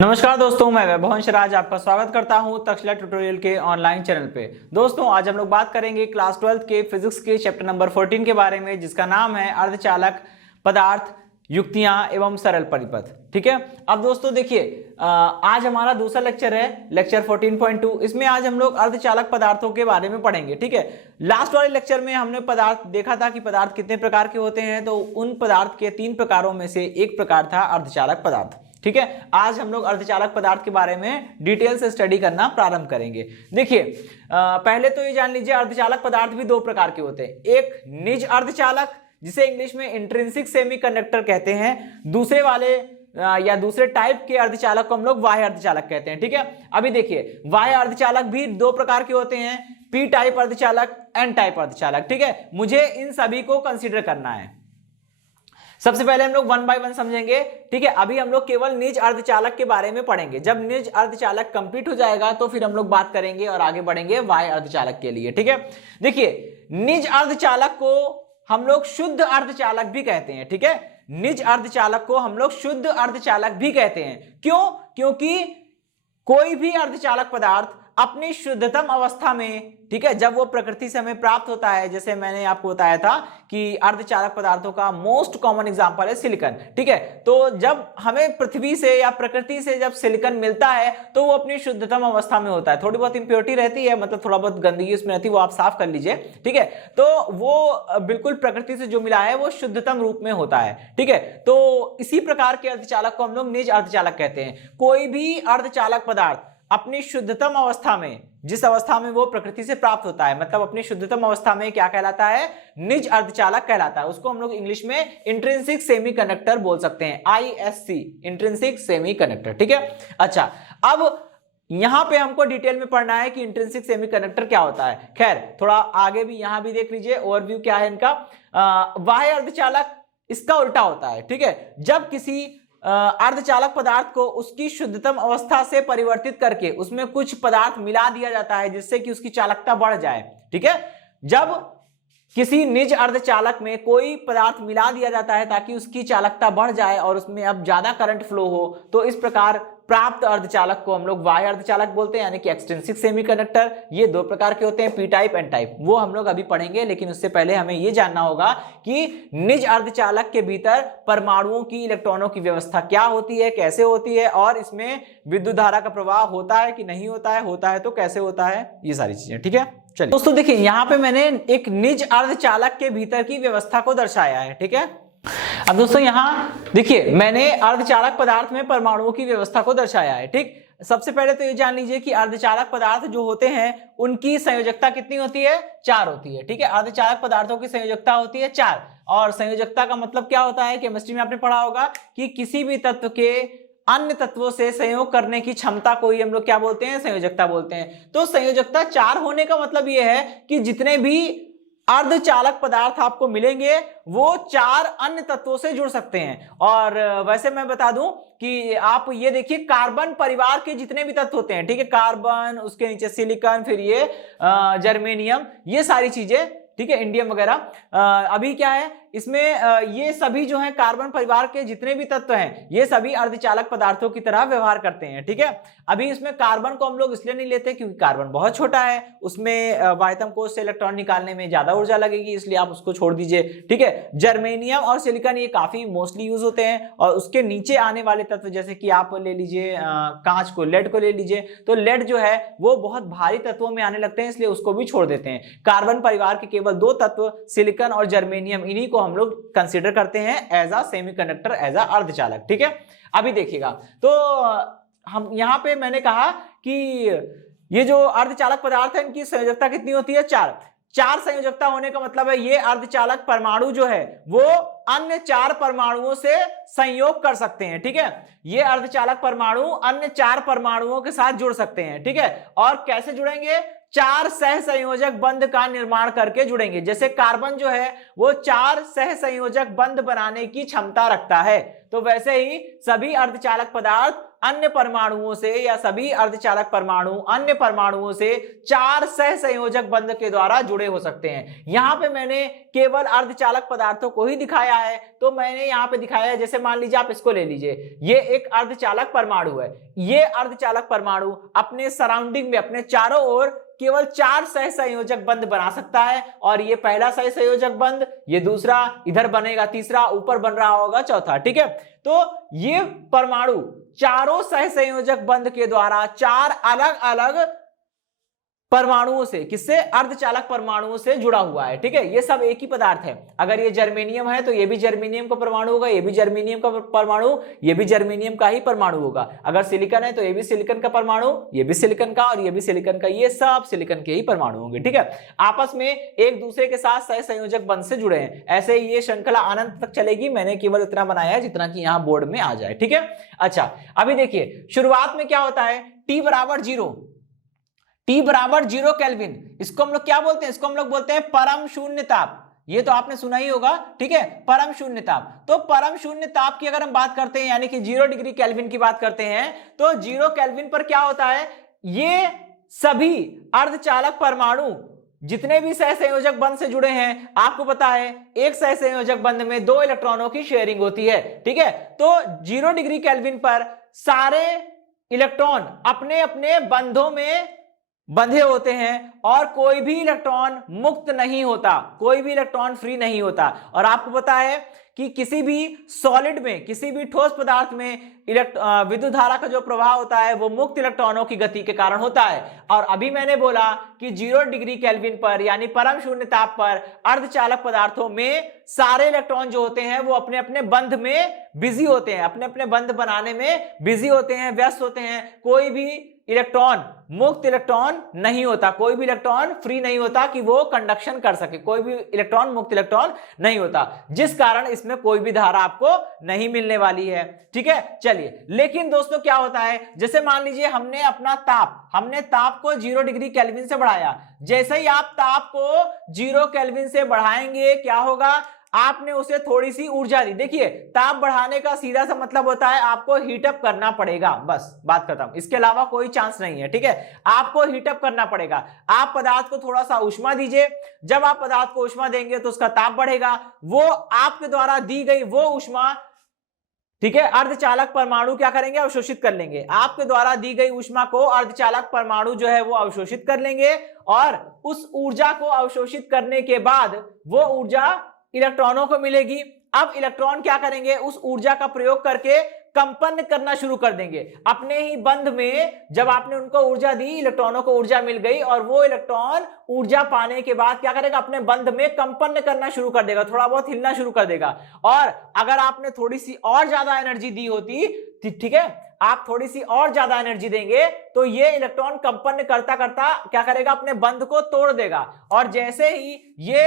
नमस्कार दोस्तों, मैं वैभव हंसराज आपका स्वागत करता हूं तक्षशिला ट्यूटोरियल के ऑनलाइन चैनल पे। दोस्तों आज हम लोग बात करेंगे क्लास 12 के फिजिक्स के चैप्टर नंबर 14 के बारे में, जिसका नाम है अर्धचालक पदार्थ, युक्तियां एवं सरल परिपथ। ठीक है, अब दोस्तों देखिए, आज हमारा दूसरा लेक्चर है, लेक्चर 14.2। इसमें आज हम लोग अर्धचालक पदार्थों के बारे में पढ़ेंगे। ठीक है, लास्ट वाले लेक्चर में हमने पदार्थ देखा था कि पदार्थ कितने प्रकार के होते हैं, तो उन पदार्थ के 3 प्रकारों में से एक प्रकार था अर्धचालक पदार्थ। ठीक है, आज हम लोग अर्धचालक पदार्थ के बारे में डिटेल से स्टडी करना प्रारंभ करेंगे। देखिए, पहले तो ये जान लीजिए, अर्धचालक पदार्थ भी 2 प्रकार के होते हैं। एक निज अर्धचालक, जिसे इंग्लिश में इंट्रिंसिक सेमीकंडक्टर कहते हैं। दूसरे वाले या दूसरे टाइप के अर्धचालक को हम लोग बाह्य अर्धचालक कहते हैं। ठीक है, अभी देखिए, बाह्य अर्धचालक भी 2 प्रकार के होते हैं, पी टाइप अर्धचालक, एन टाइप अर्धचालक। ठीक है, मुझे इन सभी को कंसीडर करना है। सबसे पहले हम लोग 1 बाय 1 समझेंगे। ठीक है, अभी हम लोग केवल निज अर्धचालक के बारे में पढ़ेंगे। जब निज अर्धचालक कंप्लीट हो जाएगा तो फिर हम लोग बात करेंगे और आगे बढ़ेंगे बाह्य अर्धचालक के लिए। ठीक है, देखिए, निज अर्धचालक को हम लोग शुद्ध अर्धचालक भी कहते हैं। ठीक है, निज अर्धचालक को हम लोग शुद्ध अर्धचालक भी कहते हैं। क्यों? क्योंकि कोई भी अर्धचालक पदार्थ अपनी शुद्धतम अवस्था में, ठीक है, जब वो प्रकृति से हमें प्राप्त होता है, जैसे मैंने आपको बताया था कि अर्धचालक पदार्थों का मोस्ट कॉमन एग्जांपल है सिलिकॉन। ठीक है, तो जब हमें पृथ्वी से या प्रकृति से जब सिलिकॉन मिलता है तो वो अपनी शुद्धतम अवस्था में होता है। थोड़ी बहुत इंप्योरिटी रहती है, मतलब थोड़ा बहुत गंदगी उसमें रहती है, वो आप साफ कर लीजिए। ठीक है, तो वो बिल्कुल प्रकृति से जो मिला है वो शुद्धतम रूप में होता है। ठीक है, तो इसी प्रकार के अर्धचालक को हम लोग निज अर्धचालक कहते हैं। कोई भी अर्धचालक पदार्थ अपनी शुद्धतम अवस्था में, जिस अवस्था में वो प्रकृति से प्राप्त होता है, मतलब अपनी शुद्धतम अवस्था में क्या कहलाता है? निज अर्धचालक कहलाता है। उसको हम लोग इंग्लिश में इंट्रिंसिक सेमीकंडक्टर बोल सकते हैं, ISC, इंट्रिंसिक सेमीकंडक्टर। ठीक है, अच्छा, अब यहां पे हमको डिटेल में पढ़ना है कि इंट्रिंसिक सेमीकंडक्टर क्या होता है। खैर, थोड़ा आगे भी यहां भी देख लीजिए, ओवरव्यू क्या है इनका। बाह्य अर्धचालक इसका उल्टा होता है। ठीक है, जब किसी अर्धचालक पदार्थ को उसकी शुद्धतम अवस्था से परिवर्तित करके उसमें कुछ पदार्थ मिला दिया जाता है जिससे कि उसकी चालकता बढ़ जाए। ठीक है, जब किसी निज अर्धचालक में कोई पदार्थ मिला दिया जाता है ताकि उसकी चालकता बढ़ जाए और उसमें अब ज्यादा करंट फ्लो हो, तो इस प्रकार प्राप्त अर्धचालक को हम लोग बाह्य अर्धचालक बोलते हैं, यानी कि एक्सट्रिंसिक सेमीकंडक्टर। ये 2 प्रकार के होते हैं, पी टाइप, एन टाइप। वो हम लोग अभी पढ़ेंगे, लेकिन उससे पहले हमें ये जानना होगा कि निज अर्धचालक के भीतर परमाणुओं की, इलेक्ट्रॉनों की व्यवस्था क्या होती है, कैसे होती है, और इसमें विद्युत धारा का प्रवाह होता है कि नहीं होता है तो कैसे होता है, ये सारी चीजें। ठीक है, चलिए दोस्तों, देखिए, यहां पे मैंने एक निज अर्धचालक के भीतर की व्यवस्था को दर्शाया है। ठीक है, अब दोस्तों यहां देखिए, मैंने अर्धचालक पदार्थ में परमाणुओं की व्यवस्था को दर्शाया है। ठीक, सबसे पहले तो ये जान लीजिए कि अर्धचालक पदार्थ जो होते हैं उनकी संयोजकता कितनी होती है? 4 होती है। ठीक है, अर्धचालक पदार्थों की संयोजकता होती है 4। और संयोजकता का मतलब क्या होता है? केमिस्ट्री में आपने पढ़ा होगा कि किसी भी तत्व के अन्य तत्वों से संयोग करने की क्षमता को ही हम लोग क्या बोलते हैं? संयोजकता बोलते हैं। तो संयोजकता 4 होने का मतलब यह है कि जितने भी अर्धचालक पदार्थ आपको मिलेंगे वो 4 अन्य तत्वों से जुड़ सकते हैं। और वैसे मैं बता दूं कि आप ये देखिए, कार्बन परिवार के जितने भी तत्व होते हैं, ठीक है, कार्बन, उसके नीचे सिलिकॉन, फिर ये जर्मेनियम, ये सारी चीजें, ठीक है, इंडियम वगैरह, अभी क्या है इसमें, ये सभी जो है कार्बन परिवार के जितने भी तत्व हैं ये सभी अर्धचालक पदार्थों की तरह व्यवहार करते हैं। ठीक है, अभी इसमें कार्बन को हम लोग इसलिए नहीं लेते क्योंकि कार्बन बहुत छोटा है, उसमें वायतम कोश से इलेक्ट्रॉन निकालने में ज्यादा ऊर्जा लगेगी, इसलिए आप उसको छोड़ दीजिए। ठीक है, जर्मेनियम और सिलिकॉन ये काफी मोस्टली यूज होते हैं। और उसके नीचे आने वाले तत्व, जैसे कि आप ले लीजिए कांच को, लेड को ले लीजिए, तो लेड जो है वो बहुत भारी तत्वों में आने लगते हैं, इसलिए उसको भी छोड़ देते हैं। कार्बन परिवार के केवल 2 तत्व, सिलिकॉन और जर्मेनियम, इन्हीं को हम लोग कंसीडर करते हैं as a semiconductor, as a अर्धचालक। ठीक है, अभी देखिएगा, तो हम यहां पे मैंने कहा कि ये जो अर्धचालक पदार्थ है इनकी संयोजकता कितनी होती है? 4 संयोजकता होने का मतलब है ये अर्धचालक परमाणु जो है वो अन्य 4 परमाणुओं से संयोग कर सकते हैं। ठीक है, ये अर्धचालक परमाणु अन्य 4 परमाणुओं के साथ जुड़ सकते हैं। ठीक है, और कैसे जुड़ेंगे? 4 सहसंयोजक बंध का निर्माण करके जुड़ेंगे। जैसे कार्बन जो है वो 4 सहसंयोजक बंध बनाने की क्षमता रखता है, तो वैसे ही सभी अर्धचालक पदार्थ अन्य परमाणुओं से, या सभी अर्धचालक परमाणु अन्य परमाणुओं से 4 सहसंयोजक बंध के द्वारा जुड़े हो सकते हैं। यहां पे मैंने केवल अर्धचालक पदार्थों को ही दिखाया है, तो मैंने यहाँ पे दिखाया है, जैसे मान लीजिए आप इसको ले लीजिए, ये एक अर्धचालक परमाणु है। ये अर्धचालक परमाणु अपने सराउंडिंग में, अपने चारों ओर केवल 4 सहसंयोजक बंध बना सकता है, और ये पहला सहसंयोजक बंध, ये दूसरा, इधर बनेगा तीसरा, ऊपर बन रहा होगा चौथा। ठीक है, तो ये परमाणु चारों सहसंयोजक बंध के द्वारा 4 अलग अलग परमाणुओं से, किससे, अर्धचालक परमाणुओं से जुड़ा हुआ है। ठीक है, ये सब एक ही पदार्थ है। अगर ये जर्मेनियम है तो ये भी जर्मेनियम का परमाणु होगा, ये भी जर्मेनियम का परमाणु, ये भी जर्मेनियम का ही परमाणु होगा। अगर सिलिकॉन है तो ये भी सिलिकॉन का परमाणु, ये भी सिलिकॉन का, और ये भी सिलिकॉन का, ये सब सिलिकॉन के ही परमाणु होंगे। ठीक है, आपस में एक दूसरे के साथ सहसंयोजक बंध से जुड़े हैं। ऐसे ही ये श्रृंखला अनंत तक चलेगी। मैंने केवल इतना बनाया है जितना कि यहाँ बोर्ड में आ जाए। ठीक है, अच्छा अभी देखिए शुरुआत में क्या होता है, T बराबर 0, T बराबर 0 केल्विन, इसको हम लोग क्या बोलते हैं, इसको हम लोग बोलते हैं परम शून्य ताप। ये तो आपने सुना ही होगा। ठीक है, परम शून्य ताप। तो परम शून्य ताप की अगर हम बात करते हैं, यानी कि 0 डिग्री केल्विन की बात करते हैं, तो 0 केल्विन पर क्या होता है, ये सभी अर्धचालक परमाणु जितने भी सहसंयोजक बंध से जुड़े हैं, आपको पता है एक सहसंयोजक बंध में 2 इलेक्ट्रॉनों की शेयरिंग होती है। ठीक है, तो 0 डिग्री केल्विन पर सारे इलेक्ट्रॉन अपने अपने बंधों में बंधे होते हैं, और कोई भी इलेक्ट्रॉन मुक्त नहीं होता, कोई भी इलेक्ट्रॉन फ्री नहीं होता। और आपको पता है कि किसी भी सॉलिड में, किसी भी ठोस पदार्थ में विद्युत धारा का जो प्रवाह होता है वो मुक्त इलेक्ट्रॉनों की गति के कारण होता है। और अभी मैंने बोला कि 0 डिग्री केल्विन पर, यानी परम शून्य ताप पर, अर्धचालक पदार्थों में सारे इलेक्ट्रॉन जो होते हैं वो अपने अपने बंध में बिजी होते हैं, अपने अपने बंध बनाने में बिजी होते हैं, व्यस्त होते हैं। कोई भी इलेक्ट्रॉन मुक्त इलेक्ट्रॉन नहीं होता, कोई भी इलेक्ट्रॉन फ्री नहीं होता कि वो कंडक्शन कर सके, कोई भी इलेक्ट्रॉन मुक्त इलेक्ट्रॉन नहीं होता, जिस कारण इसमें कोई भी धारा आपको नहीं मिलने वाली है। ठीक है, चलिए, लेकिन दोस्तों क्या होता है, जैसे मान लीजिए हमने ताप को 0 डिग्री केल्विन से बढ़ाया। जैसे ही आप ताप को 0 केल्विन से बढ़ाएंगे, क्या होगा, आपने उसे थोड़ी सी ऊर्जा दी। देखिए, ताप बढ़ाने का सीधा सा मतलब होता है आपको हीटअप करना पड़ेगा, बस बात खत्म, इसके अलावा कोई चांस नहीं है। ठीक है, आपको हीटअप करना पड़ेगा। आप पदार्थ को थोड़ा सा ऊष्मा दीजिए, जब आप पदार्थ को ऊष्मा देंगे तो उसका ताप बढ़ेगा। वो आपके द्वारा दी गई वो ऊष्मा, ठीक है, अर्धचालक परमाणु क्या करेंगे, अवशोषित कर लेंगे। आपके द्वारा दी गई ऊष्मा को अर्धचालक परमाणु जो है वो अवशोषित कर लेंगे, और उस ऊर्जा को अवशोषित करने के बाद वो ऊर्जा इलेक्ट्रॉनों को मिलेगी। अब इलेक्ट्रॉन क्या करेंगे, उस ऊर्जा का प्रयोग करके कंपन करना शुरू कर देंगे अपने ही बंध में। जब आपने उनको ऊर्जा दी, इलेक्ट्रॉनों को ऊर्जा मिल गई, और वो इलेक्ट्रॉन ऊर्जा पाने के बाद क्या करेगा, अपने बंध में कंपन करना शुरू कर देगा, थोड़ा बहुत हिलना शुरू कर देगा। और अगर आपने थोड़ी सी और ज्यादा एनर्जी दी होती, ठीक है, आप थोड़ी सी और ज्यादा एनर्जी देंगे तो ये इलेक्ट्रॉन कंपन करता करता क्या करेगा, अपने बंध को तोड़ देगा। और जैसे ही ये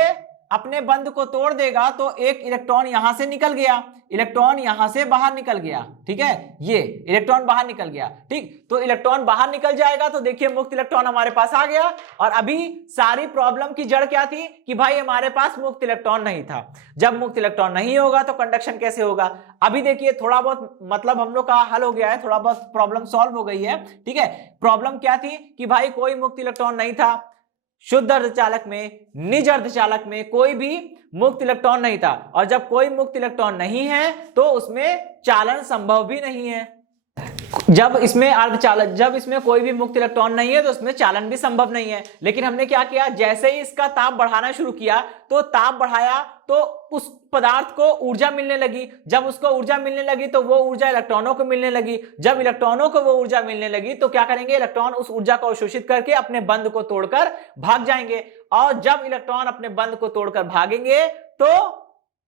अपने बंध को तोड़ देगा तो एक इलेक्ट्रॉन यहां से निकल गया, इलेक्ट्रॉन यहां से बाहर निकल गया। ठीक है, ये इलेक्ट्रॉन बाहर निकल गया। ठीक, तो इलेक्ट्रॉन बाहर निकल जाएगा तो देखिए मुक्त इलेक्ट्रॉन हमारे पास आ गया। और अभी सारी प्रॉब्लम की जड़ क्या थी कि भाई हमारे पास मुक्त इलेक्ट्रॉन नहीं था। जब मुक्त इलेक्ट्रॉन नहीं होगा तो कंडक्शन कैसे होगा। अभी देखिए थोड़ा बहुत मतलब हम लोग का हल हो गया है, थोड़ा बहुत प्रॉब्लम सॉल्व हो गई है। ठीक है, प्रॉब्लम क्या थी कि भाई कोई मुक्त इलेक्ट्रॉन नहीं था, शुद्ध अर्धचालक में, निज अर्धचालक में कोई भी मुक्त इलेक्ट्रॉन नहीं था। और जब कोई मुक्त इलेक्ट्रॉन नहीं है तो उसमें चालन संभव भी नहीं है। जब इसमें कोई भी मुक्त इलेक्ट्रॉन नहीं है तो उसमें चालन भी संभव नहीं है। लेकिन हमने क्या किया, जैसे ही इसका ताप बढ़ाना शुरू किया तो ताप बढ़ाया तो उस पदार्थ को ऊर्जा मिलने लगी। जब उसको ऊर्जा मिलने लगी तो वो ऊर्जा इलेक्ट्रॉनों को मिलने लगी। जब इलेक्ट्रॉनों को वो ऊर्जा मिलने लगी तो क्या करेंगे, इलेक्ट्रॉन उस ऊर्जा को अवशोषित करके अपने बंध को तोड़कर भाग जाएंगे। और जब इलेक्ट्रॉन अपने बंध को तोड़कर भागेंगे तो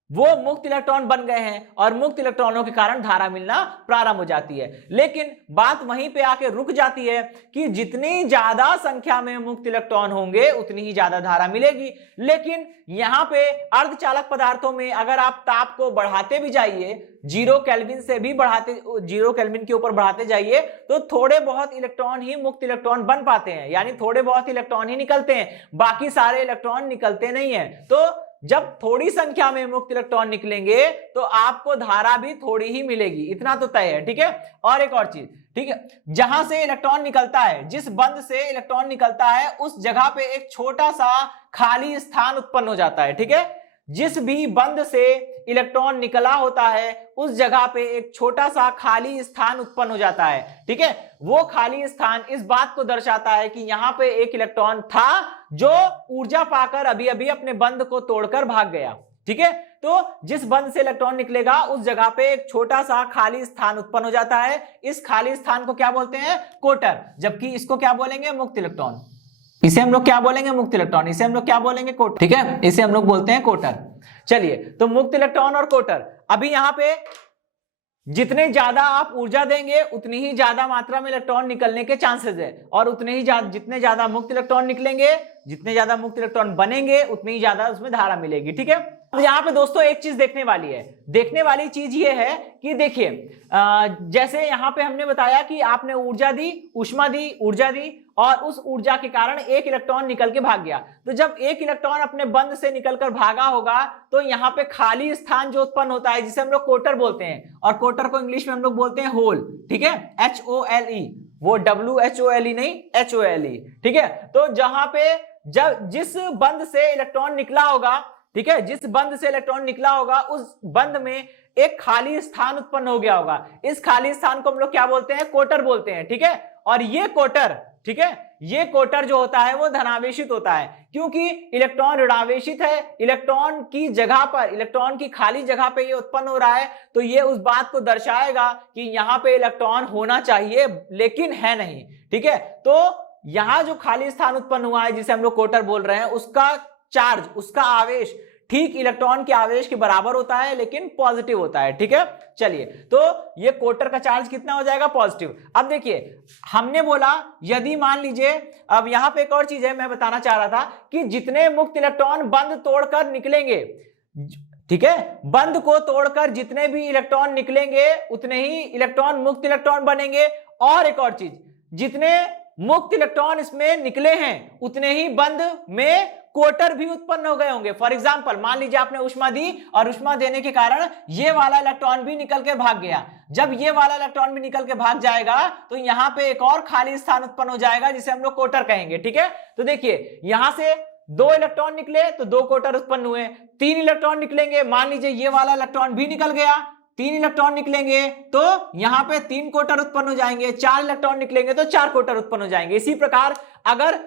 वो मुक्त इलेक्ट्रॉन बन गए हैं, और मुक्त इलेक्ट्रॉनों के कारण धारा मिलना प्रारंभ हो जाती है। लेकिन बात वहीं पे आके रुक जाती है कि जितनी ज्यादा संख्या में मुक्त इलेक्ट्रॉन होंगे उतनी ही ज्यादा धारा मिलेगी। लेकिन यहां पे अर्धचालक पदार्थों में अगर आप ताप को बढ़ाते भी जाइए, 0 केल्विन से भी बढ़ाते, 0 केल्विन के ऊपर बढ़ाते जाइए, तो थोड़े बहुत इलेक्ट्रॉन ही मुक्त इलेक्ट्रॉन बन पाते हैं, यानी थोड़े बहुत इलेक्ट्रॉन ही निकलते हैं, बाकी सारे इलेक्ट्रॉन निकलते नहीं है। तो जब थोड़ी संख्या में मुक्त इलेक्ट्रॉन निकलेंगे तो आपको धारा भी थोड़ी ही मिलेगी, इतना तो तय है। ठीक है, और एक और चीज, ठीक है, जहां से इलेक्ट्रॉन निकलता है, जिस बंध से इलेक्ट्रॉन निकलता है उस जगह पे एक छोटा सा खाली स्थान उत्पन्न हो जाता है। ठीक है, जिस भी बंध से इलेक्ट्रॉन निकला होता है उस जगह पे एक छोटा सा खाली स्थान उत्पन्न हो जाता है। ठीक है, वो खाली स्थान इस बात को दर्शाता है कि यहां पे एक इलेक्ट्रॉन था जो ऊर्जा पाकर अभी अभी अपने बंध को तोड़कर भाग गया। ठीक है, तो जिस बंध से इलेक्ट्रॉन निकलेगा उस जगह पे एक छोटा सा खाली स्थान उत्पन्न हो जाता है। इस खाली स्थान को क्या बोलते हैं? कोटर। जबकि इसको क्या बोलेंगे? मुक्त इलेक्ट्रॉन। इसे हम लोग क्या बोलेंगे? मुक्त इलेक्ट्रॉन। इसे हम लोग क्या बोलेंगे? कोटर। ठीक है, इसे हम लोग बोलते हैं कोटर। चलिए, तो मुक्त इलेक्ट्रॉन और कोटर। अभी यहां पे जितने ज्यादा आप ऊर्जा देंगे उतनी ही ज्यादा मात्रा में इलेक्ट्रॉन निकलने के चांसेस है, और उतने ही जितने ज्यादा मुक्त इलेक्ट्रॉन निकलेंगे, जितने ज्यादा मुक्त इलेक्ट्रॉन बनेंगे, उतनी ही ज्यादा उसमें धारा मिलेगी। ठीक है, अब यहाँ पे दोस्तों एक चीज देखने वाली है। देखने वाली चीज ये है कि देखिए, जैसे यहाँ पे हमने बताया कि आपने ऊर्जा दी, ऊष्मा दी, ऊर्जा दी, और उस ऊर्जा के कारण एक इलेक्ट्रॉन निकल के भाग गया। तो जब एक इलेक्ट्रॉन अपने बंध से निकलकर भागा होगा तो यहाँ पे खाली स्थान जो उत्पन्न होता है, जिसे हम लोग कोटर बोलते हैं, और कोटर को इंग्लिश में हम लोग बोलते हैं होल। ठीक है, HOLE, वो WHOLE नहीं, HOLE। ठीक है, तो जहां पे जब जिस बंध से इलेक्ट्रॉन निकला होगा, ठीक है, जिस बंध से इलेक्ट्रॉन निकला होगा उस बंध में एक खाली स्थान उत्पन्न हो गया होगा। इस खाली स्थान को हम लोग क्या बोलते हैं? कोटर बोलते हैं। ठीक है, और ये कोटर, ठीक है, ये कोटर जो होता है वो धनावेशित होता है, क्योंकि इलेक्ट्रॉन ऋणावेशित है। इलेक्ट्रॉन की जगह पर, इलेक्ट्रॉन की खाली जगह पे ये उत्पन्न हो रहा है, तो ये उस बात को दर्शाएगा कि यहाँ पे इलेक्ट्रॉन होना चाहिए लेकिन है नहीं। ठीक है, तो यहाँ जो खाली स्थान उत्पन्न हुआ है जिसे हम लोग कोटर बोल रहे हैं, उसका चार्ज, उसका आवेश ठीक इलेक्ट्रॉन के आवेश के बराबर होता है, लेकिन पॉजिटिव होता है। ठीक है, चलिए, तो ये कोटर का चार्ज कितना हो जाएगा? पॉजिटिव। अब देखिए, हमने बोला यदि मान लीजिए, अब यहां पे एक और चीज है मैं बताना चाह रहा था कि जितने मुक्त इलेक्ट्रॉन बंध तोड़कर निकलेंगे, ठीक है, बंध को तोड़कर जितने भी इलेक्ट्रॉन निकलेंगे उतने ही इलेक्ट्रॉन मुक्त इलेक्ट्रॉन बनेंगे। और एक और चीज, जितने मुक्त इलेक्ट्रॉन इसमें निकले हैं उतने ही बंध में कोटर भी उत्पन्न हो गए होंगे। फॉर एग्जांपल, मान लीजिए आपने ऊष्मा दी और ऊष्मा देने के कारण ये वाला इलेक्ट्रॉन भी निकल के भाग गया। जब ये वाला इलेक्ट्रॉन भी निकल के भाग जाएगा तो यहां पे एक और खाली स्थान उत्पन्न हो जाएगा जिसे हम लोग कोटर कहेंगे। ठीक है, तो देखिए, यहां से 2 इलेक्ट्रॉन निकले तो 2 कोटर उत्पन्न हुए। 3 इलेक्ट्रॉन निकलेंगे, मान लीजिए ये वाला इलेक्ट्रॉन भी निकल गया, 3 इलेक्ट्रॉन निकलेंगे तो यहां पे 3 कोटर उत्पन्न हो जाएंगे। 4 इलेक्ट्रॉन निकलेंगे तो 4 कोटर उत्पन्न हो जाएंगे। इसी प्रकार अगर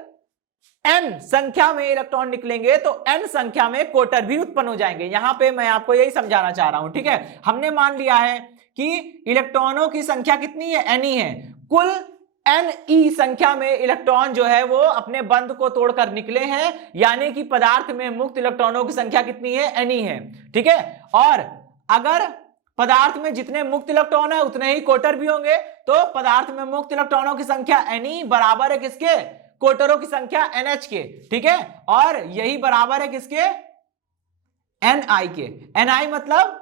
n संख्या में इलेक्ट्रॉन निकलेंगे तो n संख्या में कोटर भी उत्पन्न हो जाएंगे। यहां पे मैं आपको यही समझाना चाह रहा हूं। ठीक है, हमने मान लिया है कि इलेक्ट्रॉनों की संख्या कितनी है? n ही है। कुल ne संख्या में इलेक्ट्रॉन जो है वो अपने बंध को तोड़कर निकले हैं, यानी कि पदार्थ में मुक्त इलेक्ट्रॉनों की संख्या कितनी है? ne है। ठीक है, और अगर पदार्थ में जितने मुक्त इलेक्ट्रॉन है उतने ही कोटर भी होंगे, तो पदार्थ में मुक्त इलेक्ट्रॉनों की संख्या ne बराबर है किसके? कोटरों की संख्या NH के। ठीक है, और यही बराबर है किसके? Ni के। Ni मतलब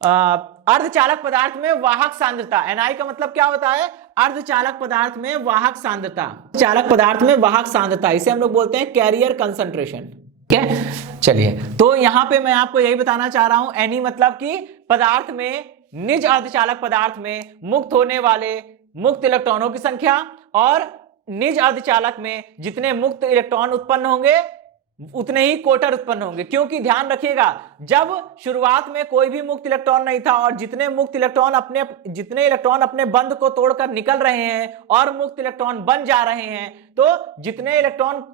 अर्धचालक पदार्थ में वाहक सांद्रता। Ni का मतलब क्या होता है? अर्धचालक पदार्थ में वाहक सांद्रता। चालक पदार्थ में वाहक सांद्रता, इसे हम लोग बोलते हैं कैरियर कंसंट्रेशन। ठीक है, चलिए, तो यहां पे मैं आपको यही बताना चाह रहा हूं, Ne मतलब कि पदार्थ में, निज अर्धचालक पदार्थ में मुक्त होने वाले मुक्त इलेक्ट्रॉनों की संख्या, और निज अर्धचालक में जितने मुक्त इलेक्ट्रॉन उत्पन्न होंगे उतने ही कोटर उत्पन्न होंगे। क्योंकि ध्यान रखिएगा, जब शुरुआत में कोई भी मुक्त इलेक्ट्रॉन नहीं था और जितने इलेक्ट्रॉन अपने बंध को तोड़कर निकल रहे हैं और मुक्त इलेक्ट्रॉन बन जा रहे हैं, तो जितने इलेक्ट्रॉन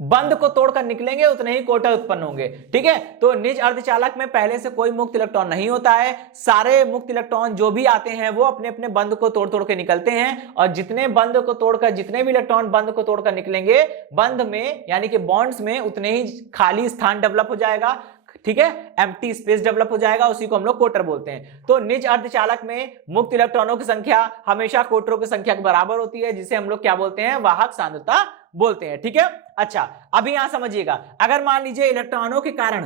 बंध को तोड़कर निकलेंगे उतने ही कोटर उत्पन्न होंगे। ठीक है, तो निज अर्धचालक में पहले से कोई मुक्त इलेक्ट्रॉन नहीं होता है। सारे मुक्त इलेक्ट्रॉन जो भी आते हैं वो अपने अपने बंध को तोड़ के निकलते हैं, और जितने बंध को तोड़कर, जितने भी इलेक्ट्रॉन बंध को तोड़कर निकलेंगे बंध में, यानी कि बॉन्ड्स में, उतने ही खाली स्थान डेवलप हो जाएगा। ठीक है, एम्प्टी स्पेस डेवलप हो जाएगा, उसी को हम लोग कोटर बोलते हैं। तो निज अर्धचालक में मुक्त इलेक्ट्रॉनों की संख्या हमेशा कोटरों की संख्या के बराबर होती है, जिसे हम लोग क्या बोलते हैं? वाहक सांद्रता बोलते हैं। ठीक है, अच्छा, अभी यहां समझिएगा, अगर मान लीजिए इलेक्ट्रॉनों के कारण,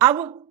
अब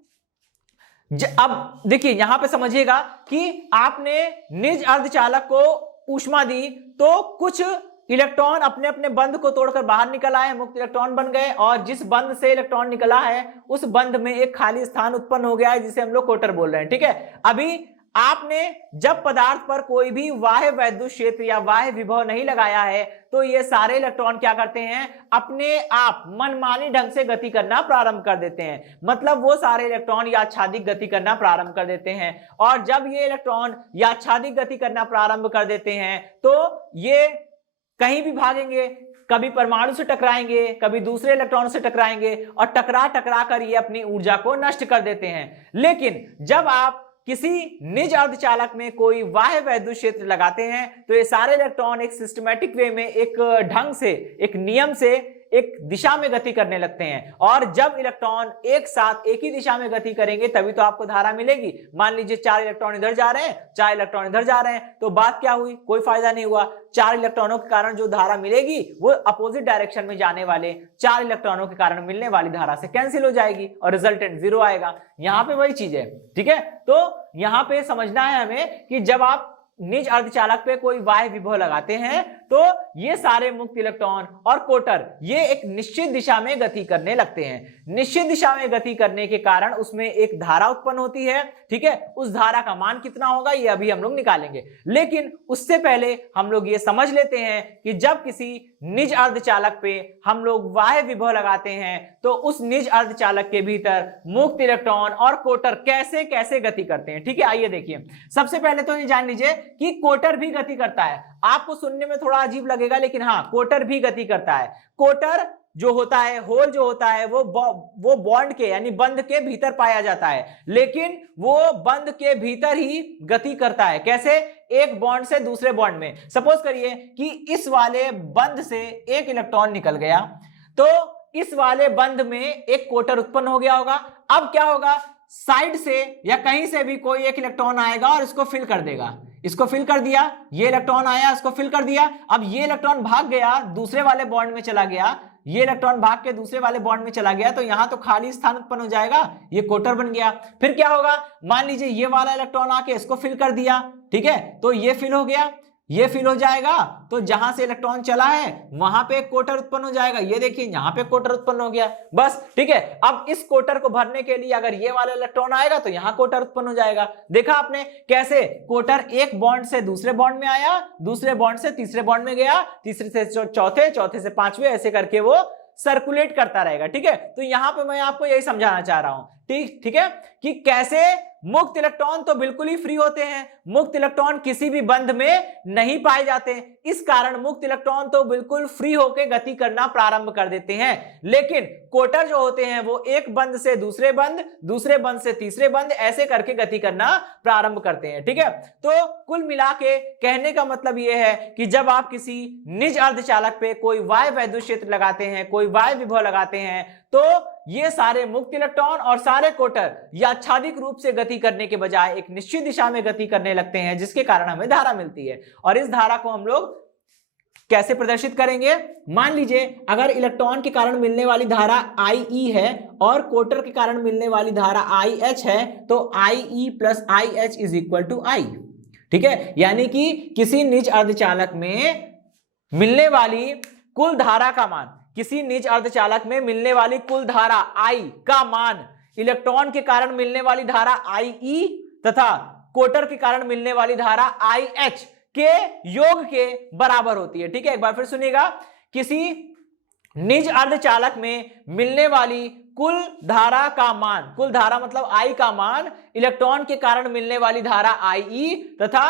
देखिए यहां पे समझिएगा कि आपने निज अर्धचालक को ऊष्मा दी तो कुछ इलेक्ट्रॉन अपने अपने बंध को तोड़कर बाहर निकल आए, मुक्त इलेक्ट्रॉन बन गए, और जिस बंध से इलेक्ट्रॉन निकला है उस बंध में एक खाली स्थान उत्पन्न हो गया है जिसे हम लोग कोटर बोल रहे हैं। ठीक है, अभी आपने जब पदार्थ पर कोई भी बाह्य वैद्युत क्षेत्र या बाह्य विभव नहीं लगाया है तो ये सारे इलेक्ट्रॉन क्या करते हैं, अपने आप मनमानी ढंग से गति करना प्रारंभ कर देते हैं। मतलब वो सारे इलेक्ट्रॉन याच्छादिक गति करना प्रारंभ कर देते हैं, और जब ये इलेक्ट्रॉन याच्छादिक गति करना प्रारंभ कर देते हैं तो ये कहीं भी भागेंगे, कभी परमाणु से टकराएंगे, कभी दूसरे इलेक्ट्रॉन से टकराएंगे, और टकरा टकरा कर ये अपनी ऊर्जा को नष्ट कर देते हैं। लेकिन जब आप किसी निज अर्धचालक में कोई बाह्य वैद्युत क्षेत्र लगाते हैं तो ये सारे इलेक्ट्रॉन एक सिस्टमैटिक वे में, एक ढंग से, एक नियम से, एक दिशा में गति करने लगते हैं। और जब इलेक्ट्रॉन एक साथ एक ही दिशा में गति करेंगे तभी तो आपको धारा मिलेगी। मान लीजिए 4 इलेक्ट्रॉन इधर जा रहे हैं, 4 इलेक्ट्रॉन इधर जा रहे हैं, तो बात क्या हुई, कोई फायदा नहीं हुआ। 4 इलेक्ट्रॉनों के कारण जो धारा मिलेगी वो अपोजिट डायरेक्शन में जाने वाले 4 इलेक्ट्रॉनों के कारण मिलने वाली धारा से कैंसिल हो जाएगी और रिजल्टेंट 0 आएगा। यहां पे वही चीज है, ठीक है। तो यहां पे समझना है हमें कि जब आप निज अर्धचालक पे कोई बाह्य विभव लगाते हैं तो ये सारे मुक्त इलेक्ट्रॉन और कोटर ये एक निश्चित दिशा में गति करने लगते हैं। निश्चित दिशा में गति करने के कारण उसमें एक धारा उत्पन्न होती है, ठीक है। उस धारा का मान कितना होगा ये अभी हम लोग निकालेंगे, लेकिन उससे पहले हम लोग ये समझ लेते हैं कि जब किसी निज अर्धचालक पे हम लोग बाह्य विभव लगाते हैं तो उस निज अर्धचालक के भीतर मुक्त इलेक्ट्रॉन और कोटर कैसे कैसे गति करते हैं, ठीक है। आइए देखिए, सबसे पहले तो ये जान लीजिए कि कोटर भी गति करता है। आपको सुनने में थोड़ा अजीब लगेगा लेकिन हाँ, कोटर भी गति करता है। कोटर जो होता है, होल जो होता है वो बॉन्ड के यानी बंध के भीतर पाया जाता है, लेकिन वो बंध के भीतर ही गति करता है। कैसे, एक बॉन्ड से दूसरे बॉन्ड में। सपोज करिए कि इस वाले बंध से एक इलेक्ट्रॉन निकल गया तो इस वाले बंध में एक कोटर उत्पन्न हो गया होगा। अब क्या होगा, साइड से या कहीं से भी कोई एक इलेक्ट्रॉन आएगा और इसको फिल कर देगा। इसको फिल कर दिया, ये इलेक्ट्रॉन आया, इसको फिल कर दिया। अब ये इलेक्ट्रॉन भाग गया, दूसरे वाले बॉन्ड में चला गया, ये इलेक्ट्रॉन भाग के दूसरे वाले बॉन्ड में चला गया, तो यहां तो खाली स्थान उत्पन्न हो जाएगा, ये कोटर बन गया। फिर क्या होगा, मान लीजिए ये वाला इलेक्ट्रॉन आके इसको फिल कर दिया, ठीक है, तो ये फिल हो गया, ये फिल हो जाएगा, तो जहां से इलेक्ट्रॉन चला है वहां पे एक कोटर उत्पन्न हो जाएगा। ये देखिए यहां पे कोटर उत्पन्न हो गया, बस, ठीक है। अब इस कोटर को भरने के लिए अगर ये वाला इलेक्ट्रॉन आएगा तो यहां कोटर उत्पन्न हो जाएगा। देखा आपने कैसे कोटर एक बॉन्ड से दूसरे बॉन्ड में आया, दूसरे बॉन्ड से तीसरे बॉन्ड में गया, तीसरे से चौथे, चौथे से पांचवे, ऐसे करके वो सर्कुलेट करता रहेगा, ठीक है। तो यहां पे मैं आपको यही समझाना चाह रहा हूं, ठीक है, कि कैसे मुक्त इलेक्ट्रॉन तो बिल्कुल ही फ्री होते हैं, मुक्त इलेक्ट्रॉन किसी भी बंध में नहीं पाए जाते, इस कारण मुक्त इलेक्ट्रॉन तो बिल्कुल फ्री होकर गति करना प्रारंभ कर देते हैं। लेकिन कोटर जो होते हैं वो एक बंध से दूसरे बंध, दूसरे बंध से तीसरे बंध, ऐसे करके गति करना प्रारंभ करते हैं, ठीक है। तो कुल मिला के कहने का मतलब यह है कि जब आप किसी निज अर्धचालक पे कोई बाह्य वैद्युत क्षेत्र लगाते हैं, कोई बाह्य विभव लगाते हैं, तो ये सारे मुक्त इलेक्ट्रॉन और सारे कोटर याच्छादिक रूप से गति करने के बजाय एक निश्चित दिशा में गति करने लगते हैं, जिसके कारण हमें धारा मिलती है। और इस धारा को हम लोग कैसे प्रदर्शित करेंगे, मान लीजिए अगर इलेक्ट्रॉन के कारण मिलने वाली धारा IE है और कोटर के कारण मिलने वाली धारा IH है, तो IE प्लस IH is equal to I, ठीक है। यानी कि किसी निज अर्धचालक में मिलने वाली कुल धारा का मान, किसी निज अर्धचालक में मिलने वाली कुल धारा I का मान इलेक्ट्रॉन के कारण मिलने वाली धारा IE तथा कोटर के कारण मिलने वाली धारा IH के योग के बराबर होती है, ठीक है। एक बार फिर सुनिएगा, किसी निज अर्धचालक में मिलने वाली कुल धारा का मान, कुल धारा मतलब I का मान इलेक्ट्रॉन के कारण मिलने वाली धारा IE तथा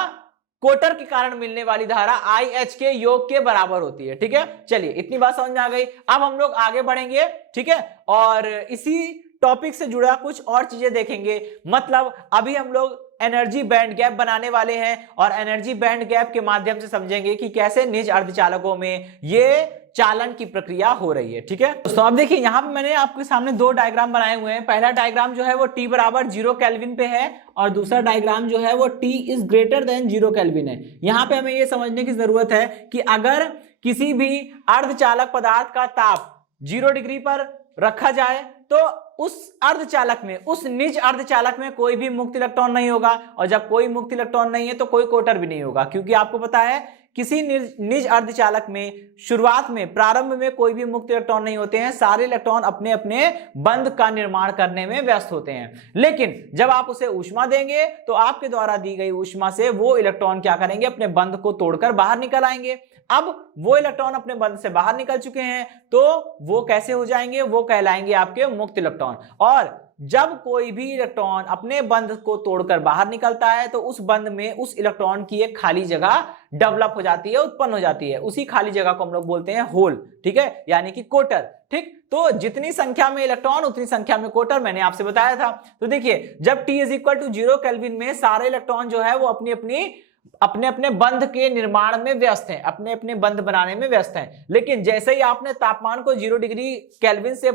कोटर के कारण मिलने वाली धारा IH के योग के बराबर होती है, ठीक है। चलिए इतनी बात समझ में आ गई। अब हम लोग आगे बढ़ेंगे, ठीक है, और इसी टॉपिक से जुड़ा कुछ और चीजें देखेंगे। मतलब अभी हम लोग एनर्जी बैंड गैप बनाने वाले हैं और एनर्जी बैंड गैप के माध्यम से समझेंगे कि कैसे निज अर्धचालकों में ये चालन की प्रक्रिया हो रही है, ठीक है। तो अब देखिए यहां पे मैंने आपके सामने दो डायग्राम बनाए हुए हैं। पहला डायग्राम जो है वो T बराबर 0 केल्विन पे है और दूसरा डायग्राम जो है वो T is greater than 0 kelvin है। यहां पे हमें ये समझने की जरूरत है कि अगर किसी भी अर्धचालक पदार्थ का ताप 0 डिग्री पर रखा जाए तो उस अर्धचालक में, उस निज अर्धचालक में कोई भी मुक्त इलेक्ट्रॉन नहीं होगा, और जब कोई मुक्त इलेक्ट्रॉन नहीं है तो कोई कोटर भी नहीं होगा, क्योंकि आपको पता है किसी निज अर्धचालक में शुरुआत में प्रारंभ में कोई भी मुक्त इलेक्ट्रॉन नहीं होते हैं, सारे इलेक्ट्रॉन अपने अपने बंध का निर्माण करने में व्यस्त होते हैं। लेकिन जब आप उसे ऊष्मा देंगे तो आपके द्वारा दी गई ऊष्मा से वो इलेक्ट्रॉन क्या करेंगे, अपने बंध को तोड़कर बाहर निकल आएंगे। अब वो इलेक्ट्रॉन अपने बंध से बाहर निकल चुके हैं तो वो कैसे हो जाएंगे, वो कहलाएंगे आपके मुक्त इलेक्ट्रॉन। और जब कोई भी इलेक्ट्रॉन अपने बंध को तोड़कर बाहर निकलता है तो उस बंध में उस इलेक्ट्रॉन की एक खाली जगह डेवलप हो जाती है, उत्पन्न हो जाती है। उसी खाली जगह को हम लोग बोलते हैं होल, ठीक है, यानी कि कोटर। ठीक, तो जितनी संख्या में इलेक्ट्रॉन उतनी संख्या में कोटर, मैंने आपसे बताया था। तो देखिए, जब T = 0 केल्विन में सारे इलेक्ट्रॉन जो है वो अपने अपने बंध के निर्माण में व्यस्त हैं, अपने अपने बंध बनाने में व्यस्त हैं। लेकिन जैसे ही आपने तापमान को 0 डिग्री केल्विन से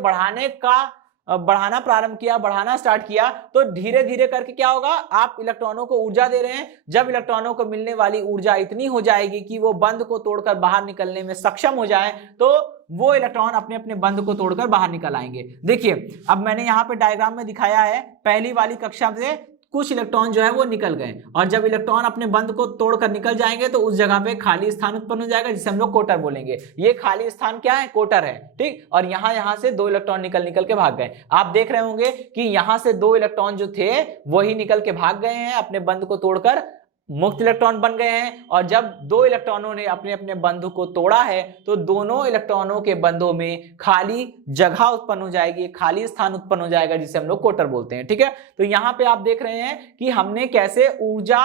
बढ़ाना प्रारंभ किया, बढ़ाना स्टार्ट किया, तो धीरे धीरे करके क्या होगा, आप इलेक्ट्रॉनों को ऊर्जा दे रहे हैं। जब इलेक्ट्रॉनों को मिलने वाली ऊर्जा इतनी हो जाएगी कि वो बंध को तोड़कर बाहर निकलने में सक्षम हो जाए तो वो इलेक्ट्रॉन अपने अपने बंध को तोड़कर बाहर निकल आएंगे। देखिए, अब मैंने यहाँ पे डायग्राम में दिखाया है, पहली वाली कक्षा से कुछ इलेक्ट्रॉन जो है वो निकल गए, और जब इलेक्ट्रॉन अपने बंध को तोड़कर निकल जाएंगे तो उस जगह पे खाली स्थान उत्पन्न हो जाएगा, जिसे हम लोग कोटर बोलेंगे। ये खाली स्थान क्या है, कोटर है। ठीक, और यहां से 2 इलेक्ट्रॉन निकल के भाग गए। आप देख रहे होंगे कि यहां से 2 इलेक्ट्रॉन जो थे वही निकल के भाग गए हैं, अपने बंध को तोड़कर मुक्त इलेक्ट्रॉन बन गए हैं। और जब 2 इलेक्ट्रॉनों ने अपने अपने बंध को तोड़ा है तो दोनों इलेक्ट्रॉनों के बंधों में खाली जगह उत्पन्न हो जाएगी, खाली स्थान उत्पन्न हो जाएगा, जिसे हम लोग कोटर बोलते हैं। ठीक है, तो यहां पे आप देख रहे हैं कि हमने कैसे ऊर्जा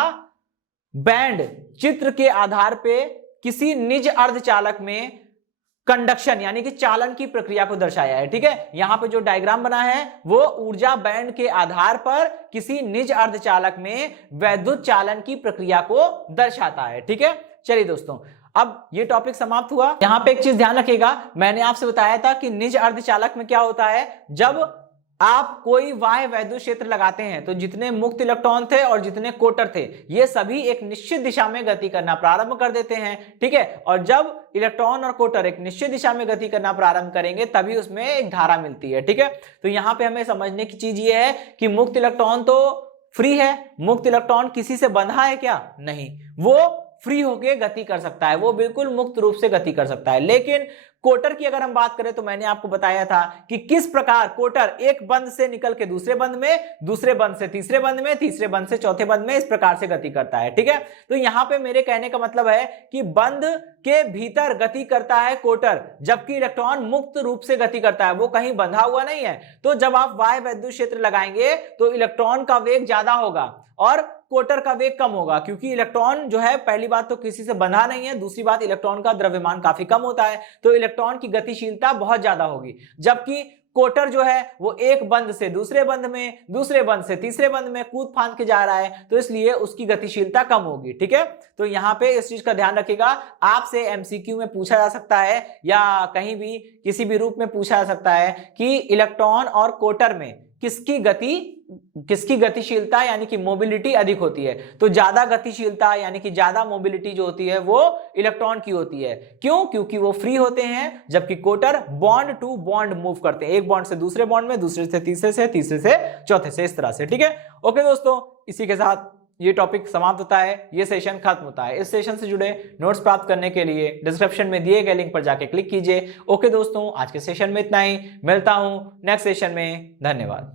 बैंड चित्र के आधार पे किसी निज अर्धचालक में कंडक्शन यानी कि चालन की प्रक्रिया को दर्शाया है। ठीक है, यहां पे जो डायग्राम बना है वो ऊर्जा बैंड के आधार पर किसी निज अर्धचालक में वैद्युत चालन की प्रक्रिया को दर्शाता है। ठीक है, चलिए दोस्तों, अब ये टॉपिक समाप्त हुआ। यहां पे एक चीज ध्यान रखिएगा, मैंने आपसे बताया था कि निज अर्धचालक में क्या होता है, जब आप कोई बाह्य वैद्युत क्षेत्र लगाते हैं तो जितने मुक्त इलेक्ट्रॉन थे और जितने कोटर थे ये सभी एक निश्चित दिशा में गति करना प्रारंभ कर देते हैं। ठीक है, और जब इलेक्ट्रॉन और कोटर एक निश्चित दिशा में गति करना प्रारंभ करेंगे तभी उसमें एक धारा मिलती है। ठीक है, तो यहां पे हमें समझने की चीज ये है कि मुक्त इलेक्ट्रॉन तो फ्री है, मुक्त इलेक्ट्रॉन किसी से बंधा है क्या, नहीं, वो फ्री होके गति कर सकता है, वो बिल्कुल मुक्त रूप से गति कर सकता है। लेकिन कोटर की अगर हम बात करें तो मैंने आपको बताया था कि किस प्रकार कोटर एक बंध से निकल के दूसरे बंध में, दूसरे बंध से तीसरे बंध में, तीसरे बंध से चौथे बंध में, इस प्रकार से गति करता है। ठीक है, तो यहां पे मेरे कहने का मतलब है कि बंध के भीतर गति करता है कोटर, जबकि इलेक्ट्रॉन मुक्त रूप से गति करता है, वो कहीं बंधा हुआ नहीं है। तो जब आप बाह्य वैद्युत क्षेत्र लगाएंगे तो इलेक्ट्रॉन का वेग ज्यादा होगा और कोटर का वेग कम होगा, क्योंकि इलेक्ट्रॉन जो है पहली बात तो किसी से बंधा नहीं है, दूसरी बात इलेक्ट्रॉन का द्रव्यमान काफी कम होता है, तो इलेक्ट्रॉन की गतिशीलता बहुत ज्यादा होगी। जबकि कोटर जो है वो एक बंध से दूसरे बंध में, दूसरे बंध से तीसरे बंध में कूद फांद के जा रहा है, तो इसलिए उसकी गतिशीलता कम होगी। ठीक है, तो यहां पे इस चीज का ध्यान रखिएगा। आपसे एमसीक्यू में पूछा जा सकता है या कहीं भी किसी भी रूप में पूछा जा सकता है कि इलेक्ट्रॉन और कोटर में किसकी गतिशीलता यानी कि मोबिलिटी अधिक होती है। तो ज्यादा गतिशीलता यानी कि ज्यादा मोबिलिटी जो होती है वो इलेक्ट्रॉन की होती है। क्यों? क्योंकि वो फ्री होते हैं, जबकि कोटर बॉन्ड टू बॉन्ड मूव करते हैं, एक बॉन्ड से दूसरे बॉन्ड में, दूसरे से तीसरे से, तीसरे से चौथे से, इस तरह से। ठीक है, ओके दोस्तों, इसी के साथ ये टॉपिक समाप्त होता है, ये सेशन खत्म होता है। इस सेशन से जुड़े नोट्स प्राप्त करने के लिए डिस्क्रिप्शन में दिए गए लिंक पर जाके क्लिक कीजिए। ओके दोस्तों, आज के सेशन में इतना ही, मिलता हूं नेक्स्ट सेशन में, धन्यवाद।